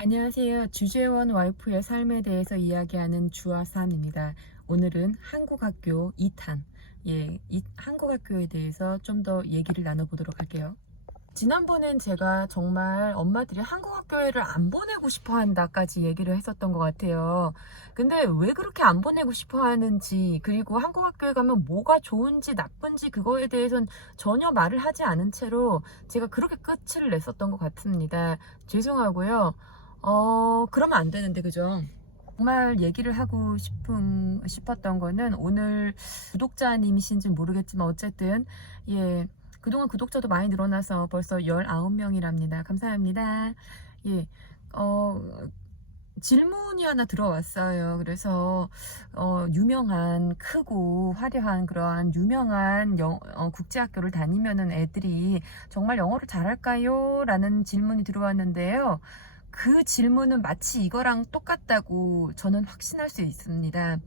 안녕하세요. 주재원 와이프의 삶에 대해서 이야기하는 주아산입니다. 오늘은 한국학교 2탄, 한국학교에 대해서 좀 더 얘기를 나눠보도록 할게요. 지난번엔 제가 정말 엄마들이 한국학교를 안 보내고 싶어 한다까지 얘기를 했었던 것 같아요. 근데 왜 그렇게 안 보내고 싶어 하는지, 그리고 한국학교에 가면 뭐가 좋은지 나쁜지 그거에 대해서는 전혀 말을 하지 않은 채로 제가 그렇게 끝을 냈었던 것 같습니다. 죄송하고요. 그러면 안 되는데, 그죠? 정말 얘기를 하고 싶었던 거는 오늘 구독자님이신지 모르겠지만 어쨌든, 그동안 구독자도 많이 늘어나서 벌써 19명이랍니다. 감사합니다. 예, 어, 질문이 하나 들어왔어요. 그래서, 유명한, 크고 화려한 그러한 유명한 국제학교를 다니면은 애들이 정말 영어를 잘할까요? 라는 질문이 들어왔는데요. 그 질문은 마치 이거랑 똑같다고 저는 확신할 수 있습니다.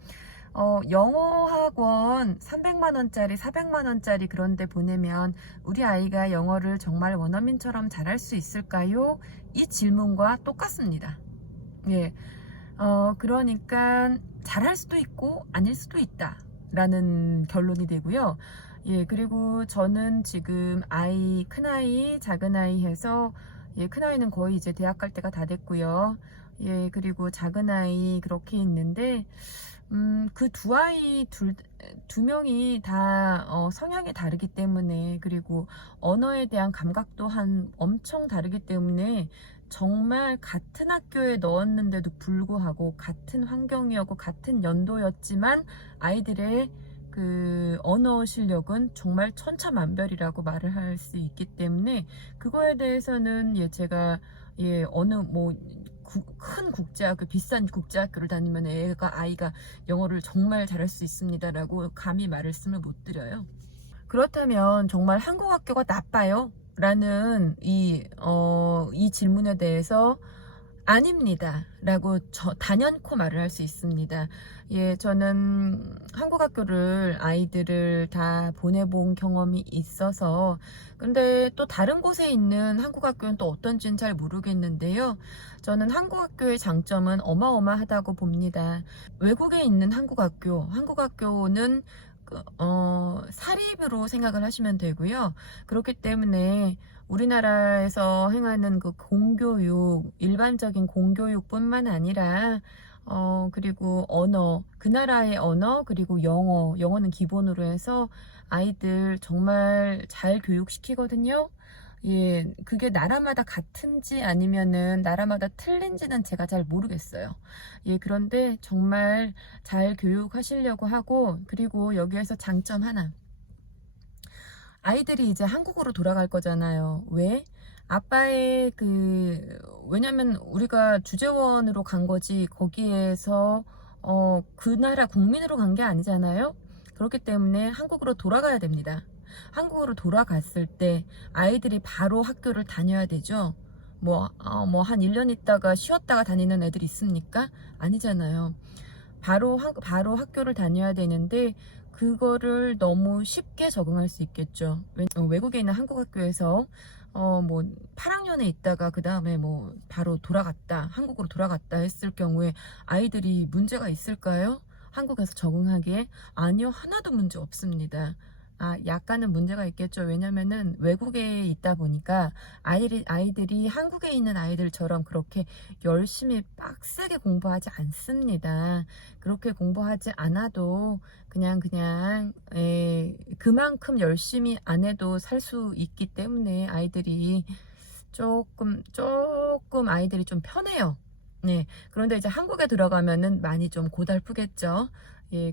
영어 학원 300만 원짜리, 400만 원짜리 그런 데 보내면 우리 아이가 영어를 정말 원어민처럼 잘할 수 있을까요? 이 질문과 똑같습니다. 예. 그러니까 잘할 수도 있고 아닐 수도 있다 라는 결론이 되고요. 그리고 저는 지금 큰아이, 작은아이 해서, 큰아이는 거의 이제 대학 갈 때가 다 됐고요. 그리고 작은아이 그렇게 있는데, 그 두 명이 다 성향이 다르기 때문에, 그리고 언어에 대한 감각 또한 엄청 다르기 때문에 정말 같은 학교에 넣었는데도 불구하고 같은 환경이었고 같은 연도였지만 아이들의 그 언어 실력은 정말 천차만별이라고 말을 할 수 있기 때문에, 그거에 대해서는 제가 어느 뭐 큰 국제학교, 비싼 국제학교를 다니면 아이가 영어를 정말 잘할 수 있습니다라고 감히 말씀을 못 드려요. 그렇다면 정말 한국 학교가 나빠요? 라는 이 질문에 대해서 아닙니다 라고 단연코 말을 할 수 있습니다. 저는 한국 학교를 아이들을 다 보내본 경험이 있어서, 근데 또 다른 곳에 있는 한국 학교는 또 어떤지는 잘 모르겠는데요. 저는 한국 학교의 장점은 어마어마하다고 봅니다. 외국에 있는 한국 학교는 사립으로 생각을 하시면 되고요. 그렇기 때문에 우리나라에서 행하는 그 공교육, 일반적인 공교육뿐만 아니라, 그리고 그 나라의 언어, 그리고 영어는 기본으로 해서 아이들 정말 잘 교육시키거든요. 그게 나라마다 같은지 아니면은 나라마다 틀린지는 제가 잘 모르겠어요. 그런데 정말 잘 교육하시려고 하고, 그리고 여기에서 장점 하나. 아이들이 이제 한국으로 돌아갈 거잖아요. 왜? 왜냐면 우리가 주재원으로 간 거지, 거기에서, 그 나라 국민으로 간 게 아니잖아요. 그렇기 때문에 한국으로 돌아가야 됩니다. 한국으로 돌아갔을 때 아이들이 바로 학교를 다녀야 되죠. 한 1년 있다가 쉬었다가 다니는 애들 있습니까? 아니잖아요. 바로 학교를 다녀야 되는데, 그거를 너무 쉽게 적응할 수 있겠죠. 외국에 있는 한국 학교에서 8학년에 있다가 그 다음에 바로 한국으로 돌아갔다 했을 경우에 아이들이 문제가 있을까요? 한국에서 적응하기에? 아니요, 하나도 문제 없습니다. 약간은 문제가 있겠죠. 왜냐면은 외국에 있다 보니까 아이들이 한국에 있는 아이들처럼 그렇게 열심히 빡세게 공부하지 않습니다. 그렇게 공부하지 않아도 그만큼 열심히 안 해도 살 수 있기 때문에 아이들이 조금 아이들이 좀 편해요. 네. 그런데 이제 한국에 들어가면은 많이 좀 고달프겠죠.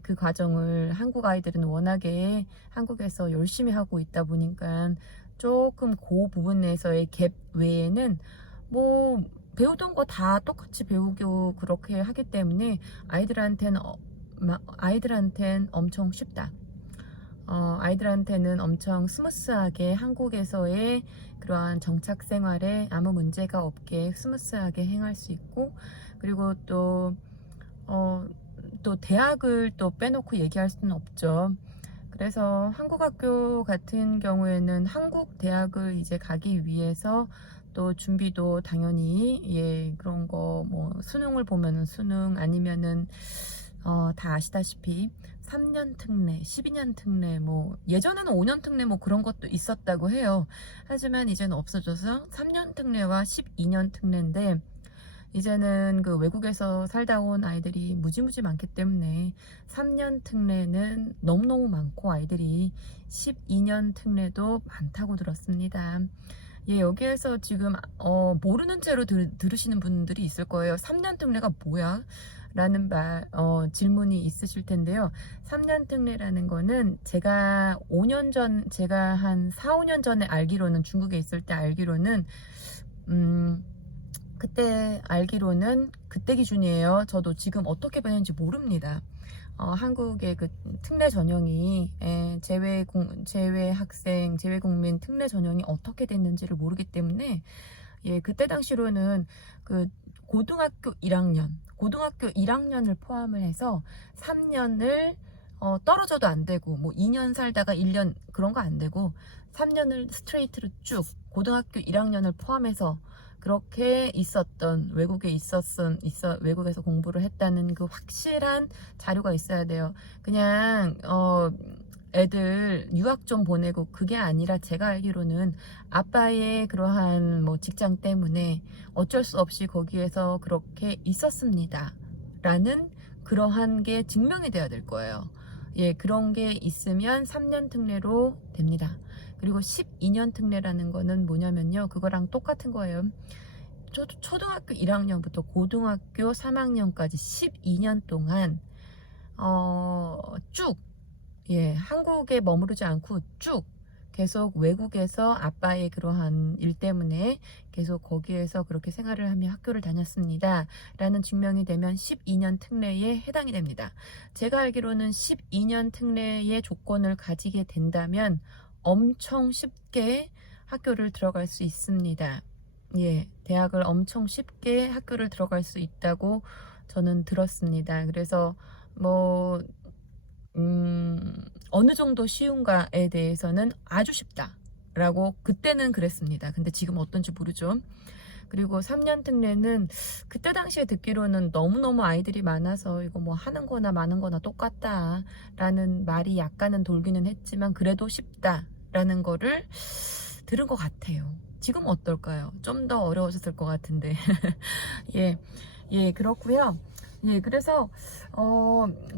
그 과정을 한국 아이들은 워낙에 한국에서 열심히 하고 있다 보니까 조금 그 부분에서의 갭 외에는 뭐 배우던 거 다 똑같이 배우고 그렇게 하기 때문에 아이들한텐 엄청 쉽다. 아이들한테는 엄청 스무스하게 한국에서의 그러한 정착 생활에 아무 문제가 없게 스무스하게 행할 수 있고, 그리고 또 대학을 또 빼놓고 얘기할 수는 없죠. 그래서 한국 학교 같은 경우에는 한국 대학을 이제 가기 위해서 또 준비도 당연히 그런 거 뭐 수능을 보면은 수능 아니면은 다 아시다시피 3년 특례, 12년 특례, 뭐 예전에는 5년 특례 뭐 그런 것도 있었다고 해요. 하지만 이제는 없어져서 3년 특례와 12년 특례인데, 이제는 그 외국에서 살다 온 아이들이 무지무지 많기 때문에 3년 특례는 너무너무 많고 아이들이 12년 특례도 많다고 들었습니다. 여기에서 지금 모르는 채로 들으시는 분들이 있을 거예요. 3년 특례가 뭐야? 라는 질문이 있으실 텐데요. 3년 특례라는 거는 제가 한 4, 5년 전에 알기로는, 중국에 있을 때 알기로는, 그때 알기로는 그때 기준이에요. 저도 지금 어떻게 변했는지 모릅니다. 한국의 그 특례 전형이 제외 학생, 제외 국민 특례 전형이 어떻게 됐는지를 모르기 때문에 그때 당시로는 그 고등학교 1학년을 포함을 해서 3년을 떨어져도 안 되고, 뭐 2년 살다가 1년 그런 거 안 되고 3년을 스트레이트로 쭉 고등학교 1학년을 포함해서 그렇게 외국에서 공부를 했다는 그 확실한 자료가 있어야 돼요. 그냥 애들 유학 좀 보내고 그게 아니라, 제가 알기로는 아빠의 그러한 뭐 직장 때문에 어쩔 수 없이 거기에서 그렇게 있었습니다 라는 그러한 게 증명이 돼야 될 거예요. 그런 게 있으면 3년 특례로 됩니다. 그리고 12년 특례라는 거는 뭐냐면요, 그거랑 똑같은 거예요. 초등학교 1학년부터 고등학교 3학년까지 12년 동안 쭉 한국에 머무르지 않고 쭉 계속 외국에서 아빠의 그러한 일 때문에 계속 거기에서 그렇게 생활을 하며 학교를 다녔습니다 라는 증명이 되면 12년 특례에 해당이 됩니다. 제가 알기로는 12년 특례의 조건을 가지게 된다면 엄청 쉽게 학교를 들어갈 수 있습니다. 대학을 엄청 쉽게 학교를 들어갈 수 있다고 저는 들었습니다. 그래서 뭐 어느 정도 쉬운가에 대해서는 아주 쉽다라고 그때는 그랬습니다. 근데 지금 어떤지 모르죠. 그리고 3년 특례는 그때 당시에 듣기로는 너무너무 아이들이 많아서 이거 뭐 하는 거나 마는 거나 똑같다 라는 말이 약간은 돌기는 했지만, 그래도 쉽다라는 거를 들은 것 같아요. 지금 어떨까요? 좀 더 어려워졌을 것 같은데. 그렇고요. 그래서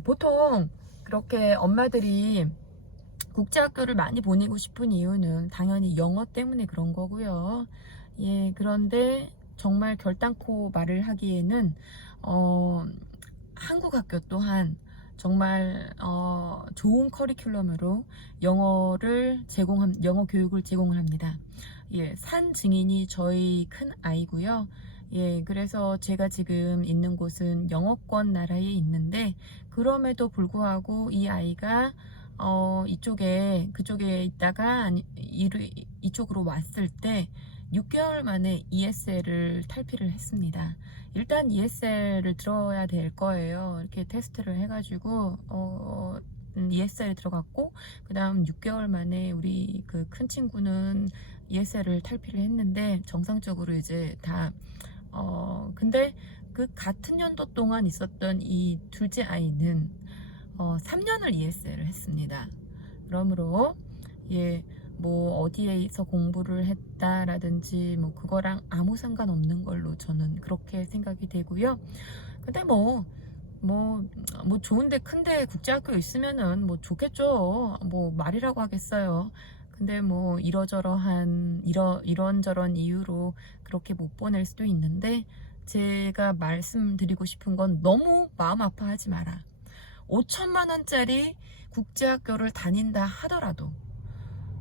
보통 그렇게 엄마들이 국제학교를 많이 보내고 싶은 이유는 당연히 영어 때문에 그런 거고요. 그런데 정말 결단코 말을 하기에는 한국 학교 또한 정말 좋은 커리큘럼으로 영어 교육을 제공을 합니다. 산 증인이 저희 큰 아이고요. 그래서 제가 지금 있는 곳은 영어권 나라에 있는데, 그럼에도 불구하고 이 아이가 그쪽에 있다가 이쪽으로 왔을 때 6개월 만에 ESL을 탈피를 했습니다. 일단 ESL을 들어야 될 거예요. 이렇게 테스트를 해가지고 ESL에 들어갔고, 그 다음 6개월 만에 우리 그 큰 친구는 ESL을 탈피를 했는데 정상적으로 이제 다 근데 그 같은 연도 동안 있었던 이 둘째 아이는 3년을 ESL을 했습니다. 그러므로 뭐 어디에서 공부를 했다라든지 뭐 그거랑 아무 상관없는 걸로 저는 그렇게 생각이 되고요. 근데 뭐 좋은데 큰데 국제학교 있으면은 뭐 좋겠죠. 뭐 말이라고 하겠어요. 근데 뭐 이런저런 이유로 그렇게 못 보낼 수도 있는데, 제가 말씀드리고 싶은 건 너무 마음 아파하지 마라. 5천만 원짜리 국제학교를 다닌다 하더라도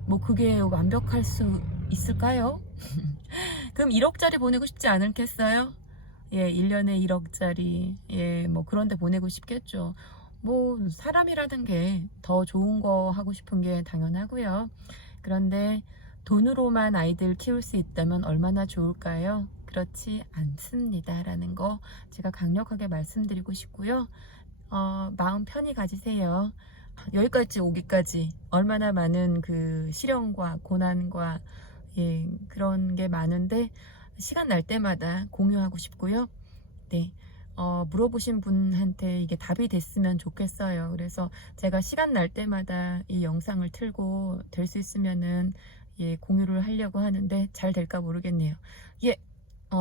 뭐 그게 완벽할 수 있을까요? 그럼 1억짜리 보내고 싶지 않겠어요? 1년에 1억짜리 뭐 그런데 보내고 싶겠죠. 뭐 사람이라는 게 더 좋은 거 하고 싶은 게 당연하고요. 그런데 돈으로만 아이들 키울 수 있다면 얼마나 좋을까요? 그렇지 않습니다 라는 거 제가 강력하게 말씀드리고 싶고요. 마음 편히 가지세요. 여기까지 오기까지 얼마나 많은 그 시련과 고난과 예, 그런 게 많은데 시간 날 때마다 공유하고 싶고요. 네. 물어보신 분한테 이게 답이 됐으면 좋겠어요. 그래서 제가 시간 날 때마다 이 영상을 틀고 될 수 있으면은 예, 공유를 하려고 하는데 잘 될까 모르겠네요. 예.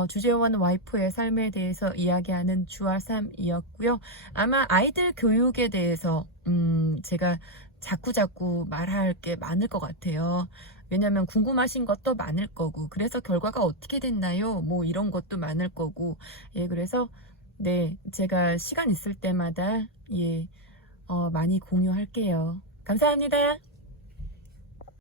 주재원 와이프의 삶에 대해서 이야기하는 주와 삶이었고요. 아마 아이들 교육에 대해서 제가 자꾸자꾸 말할 게 많을 것 같아요. 왜냐면 궁금하신 것도 많을 거고, 그래서 결과가 어떻게 됐나요? 뭐 이런 것도 많을 거고, 예, 그래서 네, 제가 시간 있을 때마다 예, 많이 공유할게요. 감사합니다.